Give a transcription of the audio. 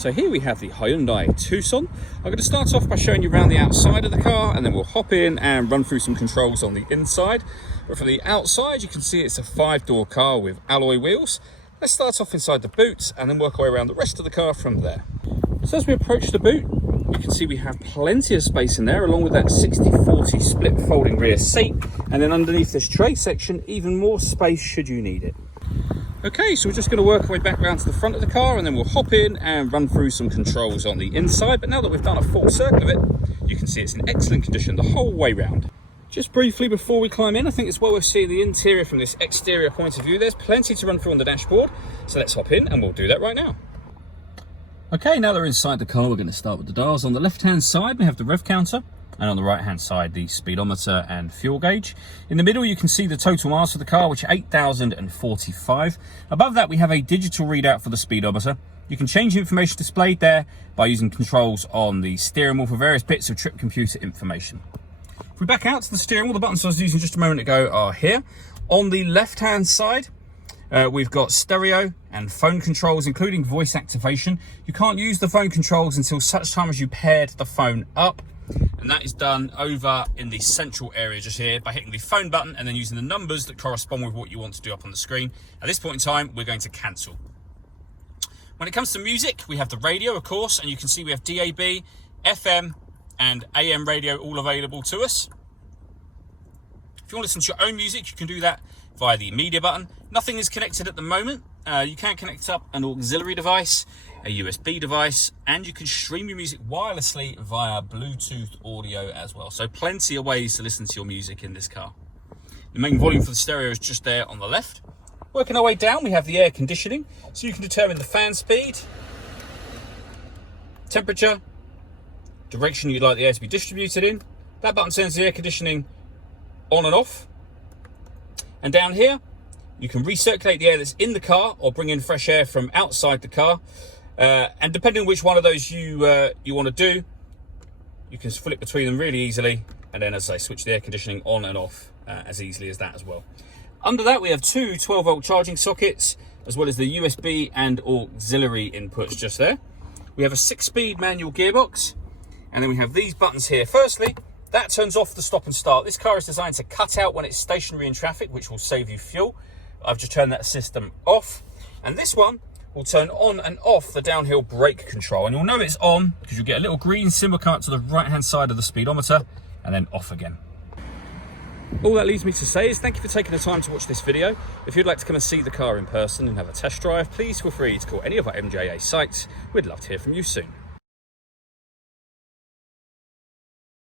So here we have the Hyundai Tucson. I'm going to start off by showing you around the outside of the car, and then we'll hop in and run through some controls on the inside. But from the outside, you can see it's a 5-door car with alloy wheels. Let's start off inside the boot and then work our way around the rest of the car from there. So as we approach the boot, you can see we have plenty of space in there, along with that 60/40 split folding rear seat. And then underneath this tray section, even more space should you need it. Okay, so we're just going to work our way back around to the front of the car, and then we'll hop in and run through some controls on the inside. But now that we've done a full circle of it, you can see it's in excellent condition the whole way round. Just briefly before we climb in, I think it's well worth seeing the interior from this exterior point of view. There's plenty to run through on the dashboard, so let's hop in and we'll do that right now. Okay, now that we're inside the car, we're going to start with the dials. On the left-hand side, we have the rev counter, and on the right-hand side, the speedometer and fuel gauge. In the middle, you can see the total miles for the car, which are 8,045. Above that, we have a digital readout for the speedometer. You can change the information displayed there by using controls on the steering wheel for various bits of trip computer information. If we back out to the steering wheel, the buttons I was using just a moment ago are here. On the left-hand side, we've got stereo and phone controls, including voice activation. You can't use the phone controls until such time as you paired the phone up. And that is done over in the central area just here by hitting the phone button and then using the numbers that correspond with what you want to do up on the screen. At this point in time, we're going to cancel. When it comes to music, we have the radio, of course, and you can see we have DAB, FM, and AM radio all available to us. If you want to listen to your own music, you can do that via the media button. Nothing is connected at the moment. You can connect up an auxiliary device, a USB device, and you can stream your music wirelessly via Bluetooth audio as well. So plenty of ways to listen to your music in this car. The main volume for the stereo is just there on the left. Working our way down, we have the air conditioning. So you can determine the fan speed, temperature, direction you'd like the air to be distributed in. That button turns the air conditioning on and off. And down here, you can recirculate the air that's in the car or bring in fresh air from outside the car. And depending on which one of those you want to do, you can flip between them really easily. And then, as I say, switch the air conditioning on and off as easily as that as well. Under that, we have two 12-volt charging sockets, as well as the USB and auxiliary inputs just there. We have a 6-speed manual gearbox. And then we have these buttons here. Firstly, that turns off the stop and start. This car is designed to cut out when it's stationary in traffic, which will save you fuel. I've just turned that system off. And this one will turn on and off the downhill brake control. And you'll know it's on because you'll get a little green symbol come up to the right-hand side of the speedometer and then off again. All that leaves me to say is thank you for taking the time to watch this video. If you'd like to come and see the car in person and have a test drive, please feel free to call any of our MJA sites. We'd love to hear from you soon.